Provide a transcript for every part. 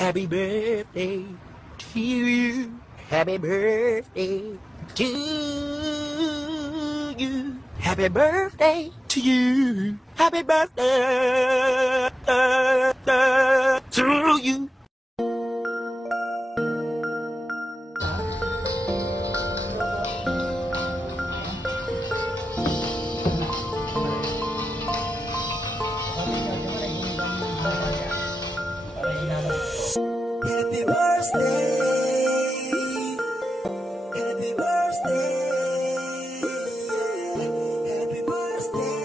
Happy birthday to you. Happy birthday to you. Happy birthday to you. Happy birthday to you. Happy birthday, happy birthday, happy birthday,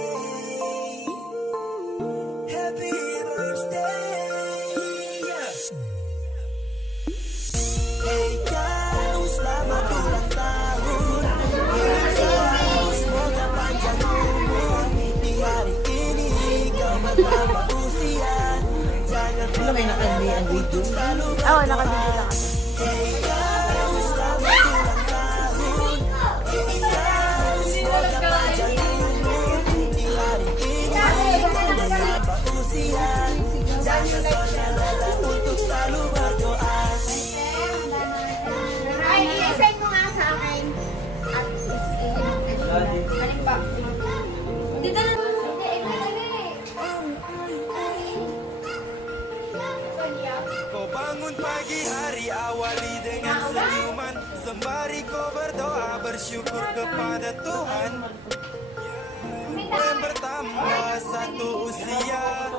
happy birthday. Hey kau, selamat ulang tahun. Hey kau, semoga panjang umur. Di hari ini kau bertambah usia. Jangan pernah untuk selalu nakabili lang ako. Hey kau, selamat ulang tahun. Hey kau, semoga panjang umur. Di hari ini kau bertambah usia. Jangan pernah lelah untuk selalu berdoa. Ay, i-send mo nga sa akin. At alin ba? Dito na. Kau bangun pagi hari awali dengan senyuman. Sembari kau berdoa bersyukur kepada Tuhan. Dan bertambah satu usia.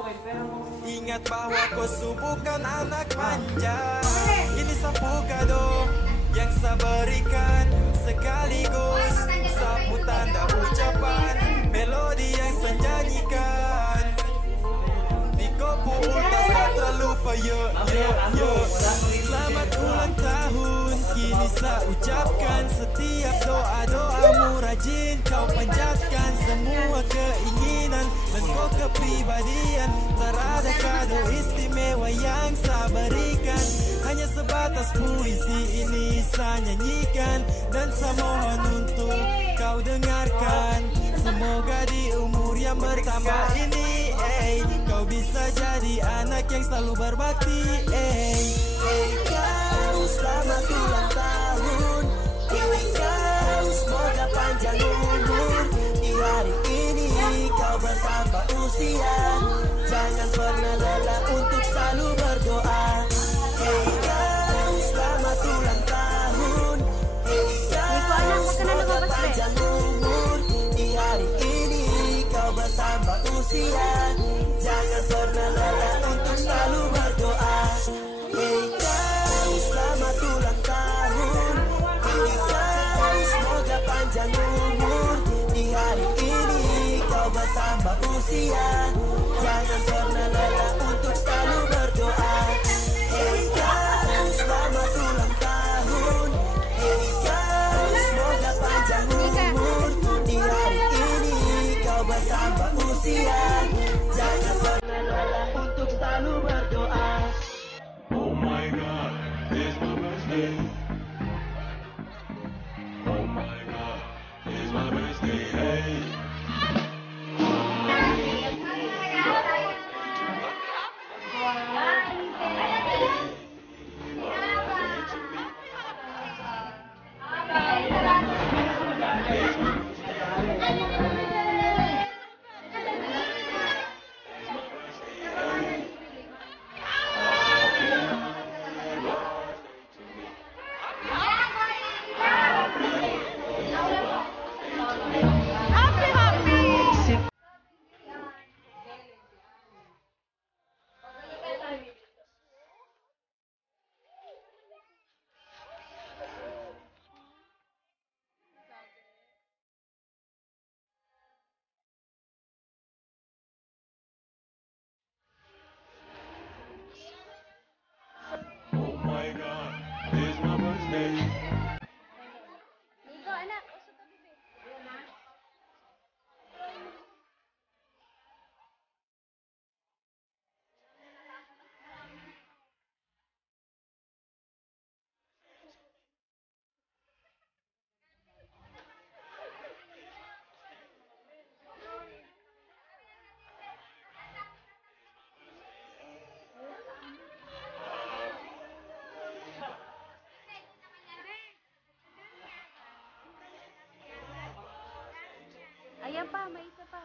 Ingat bahwa kau bukan anak manja. Ini sapu kado yang saya berikan. Sekaligus sapu tanda ucapan. Melodi yang saya nyanyikan. Di kopu tak saya terlupa yo. Selamat ulang tahun. Kini saya ucapkan. Setiap doa-doamu rajin kau panjatkan. Semua keinginan dan kau kepribadian. Terada kado istimewa yang saya berikan. Hanya sebatas puisi ini saya nyanyikan. Dan saya mohon untuk kau dengarkan. Semoga di umur yang bertambah ini kau bisa jadi anak yang selalu berbakti. Hey kau, selamat ulang tahun. Hey kau, semoga panjang umur. Di hari ini kau bertambah usia. Jangan pernah lelah untuk selalu berdoa. Hey kau, selamat ulang tahun. Hey kau, semoga panjang umur. Di hari ini kau bertambah usia. Jangan pernah lelah untuk selalu berdoa. Hey kau, selamat ulang tahun. Hey kau, semoga panjang umur. Di hari ini kau bertambah usia. Jangan pernah lelah untuk selalu berdoa. pa, may isa pa.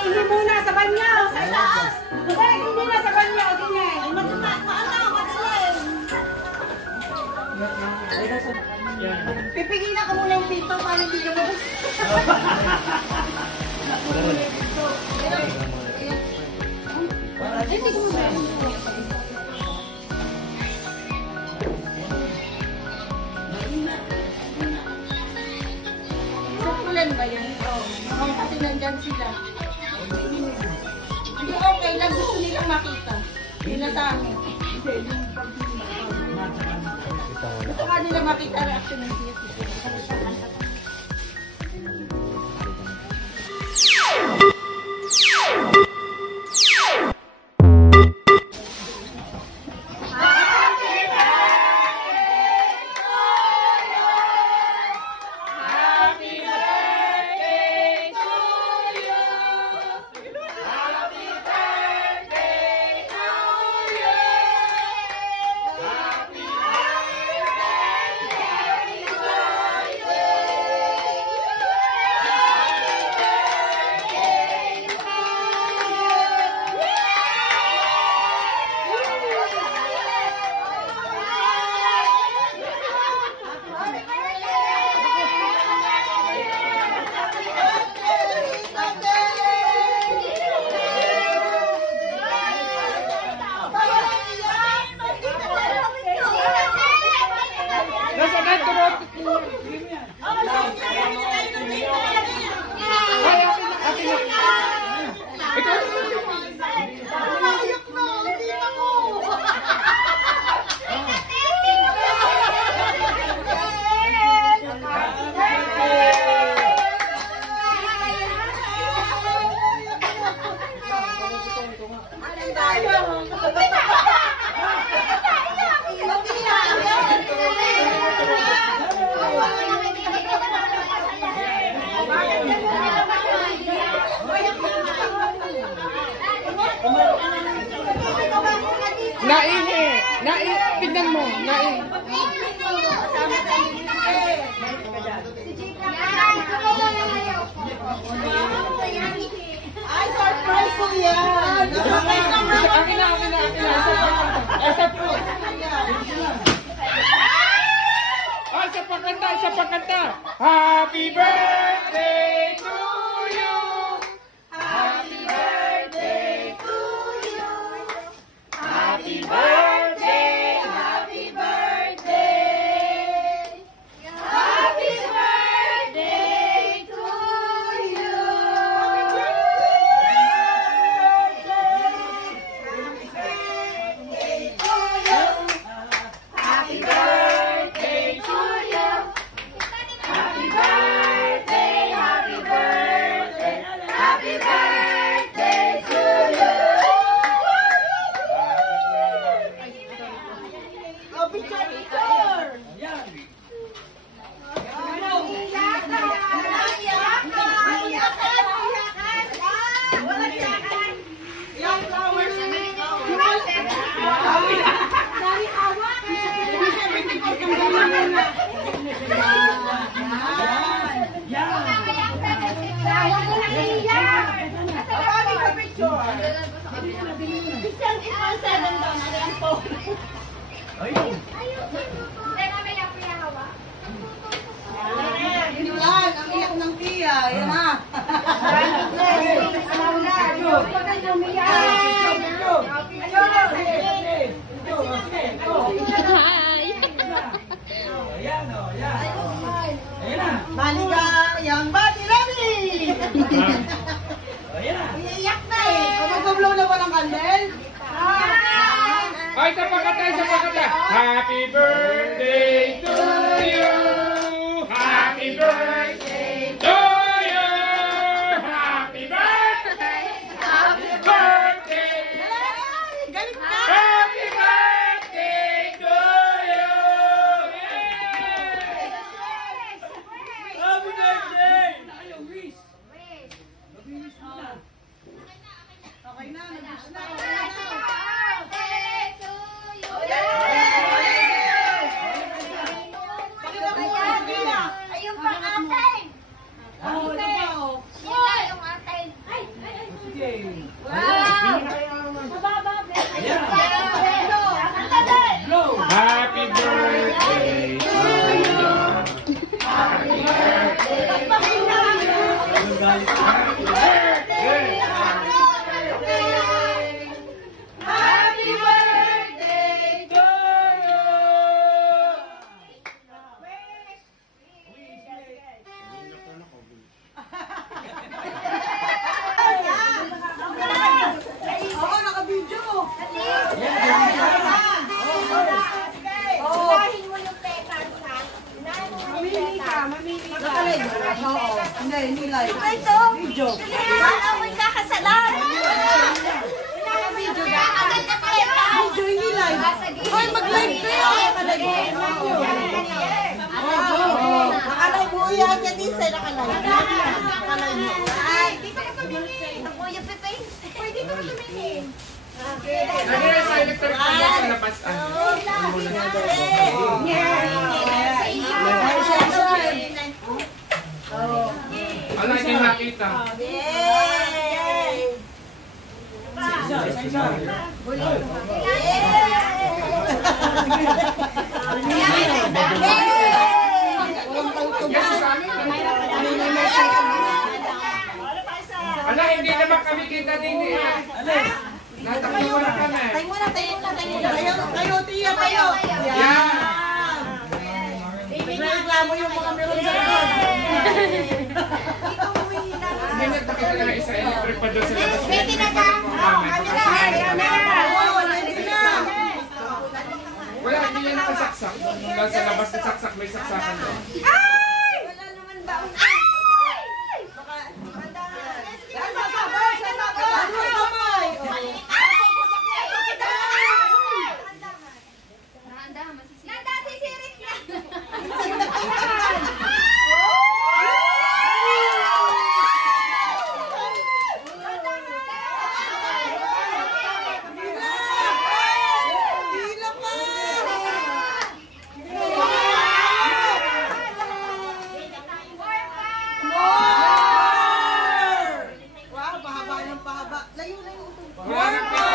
Hindi muna sa banyo, sa taas. Hindi na sa banyo, hindi. Ay, paano, madaling. Pipigilan ko muna yung pito para hindi ka mabas. Hindi ko muna. Ulan ba yan? Oo. Kasi nandyan sila. Hindi okay lang. Gusto nilang makita. Yun na sa amin. Gusto ka nila makita reaction ng siya. Tignan mo, Nain. Ay, surprise ko yan! Akin na. Isa pa kanta. Happy birthday to you. Happy birthday to you. Happy birthday. Happy birthday. Happy birthday to you! Happy birthday to you. Happy birthday, happy birthday, happy birthday to you. Oh, picture! Yan, ang iyak ng tiya. Yan na. Maligayang bati Rami! Iiyak na eh. Magpablaw na ba ng kandel? Ay, sa pagkata. Happy birthday to you. Happy birthday to you. Happy birthday. Happy birthday. Galing ka! Happy birthday to you. Happy birthday. Okay na, nabis na. Ayun pa atin! Ano ba? Sila yung atin! Happy birthday to you. Happy birthday. Happy birthday to you! Oo, naka-video. Unahin mo yung petals, ha? Unahin mo yung petals. Nakalive. Oo. Hindi live. Ito! Video. Parang may kakasalan! Video na. Agad na petals! Video, hindi live. Hoy, mag-live kayo. Nakalive. Nakalive mo yan. Yan din sa'yo nakalive. Nakalive mo. Ay, dito ka tumingin. Ako yung Pepe. Pwede dito ka tumingin. Ano yung sa electric fan sa labas? Wala, hindi nakita. Yes, sa amin. Ala, hindi naman kami kita din eh. Natakbuhan ka na. Tayo muna. Kayo, tiya, kayo. Yan. Nagreklamo yung mga meron sa likod. Hindi nagpakita ka na isa electric pa doon sa labas. Pwede na ka. Wala, hindi yan nakasaksak. Dahil sa labas na saksak, may saksakan doon. Wala naman ba? Nanda, sisirik na! Wala nang pita.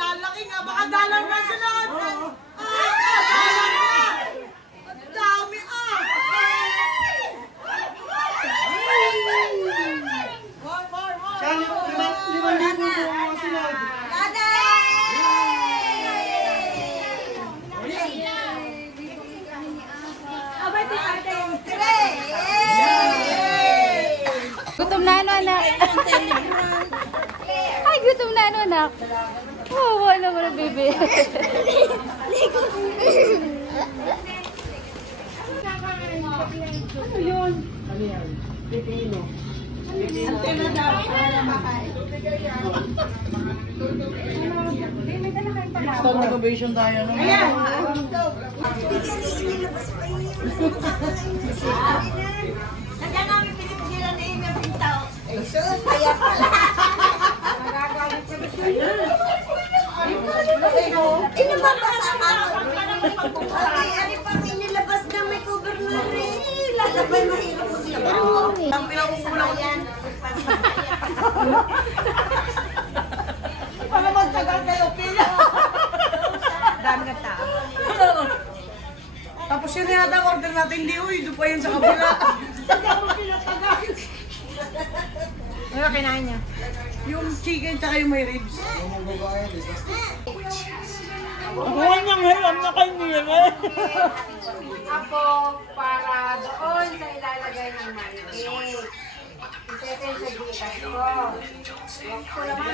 Lalaki nga, baka dalang na sila. Ang dami Gutom na ano, anak. Ay, gutom na ano, anak. Oh, wala mo na, baby. Ano yun? Pipino. Antena daw. Para makain. Stone innovation tayo. Ayan. Nandiyan namin pinipigilan na yung pintaw. Ay, sus, kaya pala. Inababasa ako. Ano pang inilabas na may cover na rin. Lalabay mahirap mo siya. Ang pinag-uulang yan. Para magtagal kayo, pila. Dami ka tao. Tapos yun yata ang order natin, hindi uy, doon pa yun sa kabila. Hindi ako pinatagal. Ano kinain niya? Yung chicken tsaka yung may ribs. Buwan niya ngayon na kayo niya. Ako, para doon sa ilalagay ng marinade. Isesend sa gitas ko. Ko naman.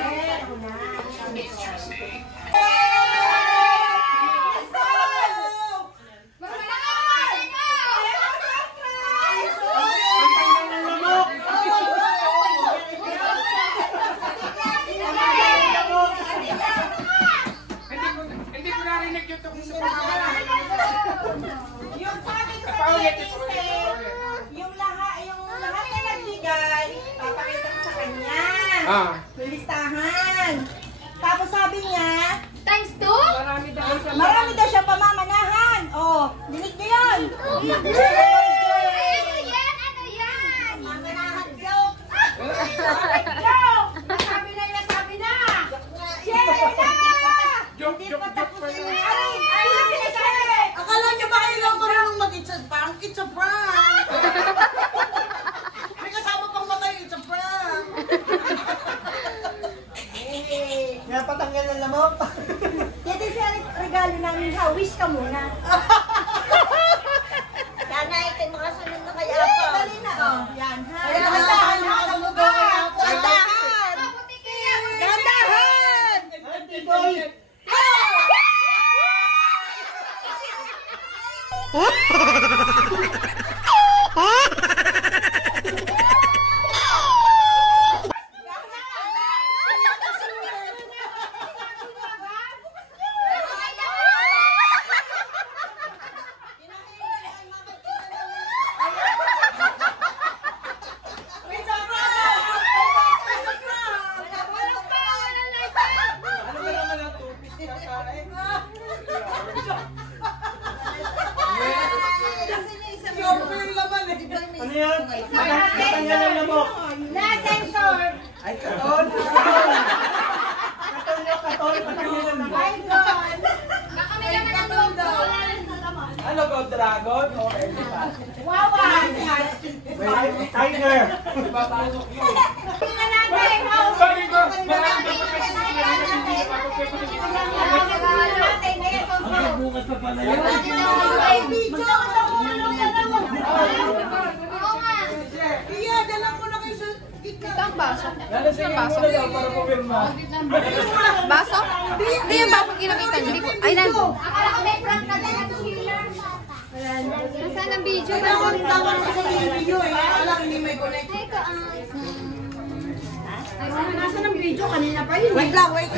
Hindi ko narinig yung tungkol sa pangalaman. Yung sabi ko sa yung lahat na nagbigay, papakita ko sa kanya. Yung listahan. Tapos sabi niya, Times 2? marami daw siya pamamanahan. Oh, dinig niyo yun. Ano yan? Ano yan? Pamamanahan joke. Joke. Nasabi na. Share na! Hindi pa tapos yung Akala niyo ba kayo lang marunong mag-it's a prank? It's a prank! May kasama pang matay, it's a prank! Kaya patanggal ng lamok. Yan din siya regalo namin ha. Wish ka muna. Sana ito mga sunod na kaya po. Dali na. Yan ha. Dahan-dahan ha. Dahan-dahan. Dahan-dahan. Ano yan? Patanggal ng lamok. Na-sensor. Ay, katon. Katon, patanggal ng lamok. My God. Ano ko, dragon? Okay. Wawa. Tiger. Tingnan natin. Sorry ko. Bukas pa pala yun. Oo nga. Iya, dala mo na kayo sa gitna. Ito ang baso. Lalasingin mo na daw para pumirma. Baso? Hindi yung baso ginamitan niyo. Ay, nandun. Akala ko may prank na din. Nasaan ang video? Tama na sa video eh. Alam, hindi may connect. Nasaan ang video? Kanina pa yun. Wait lang. Ay,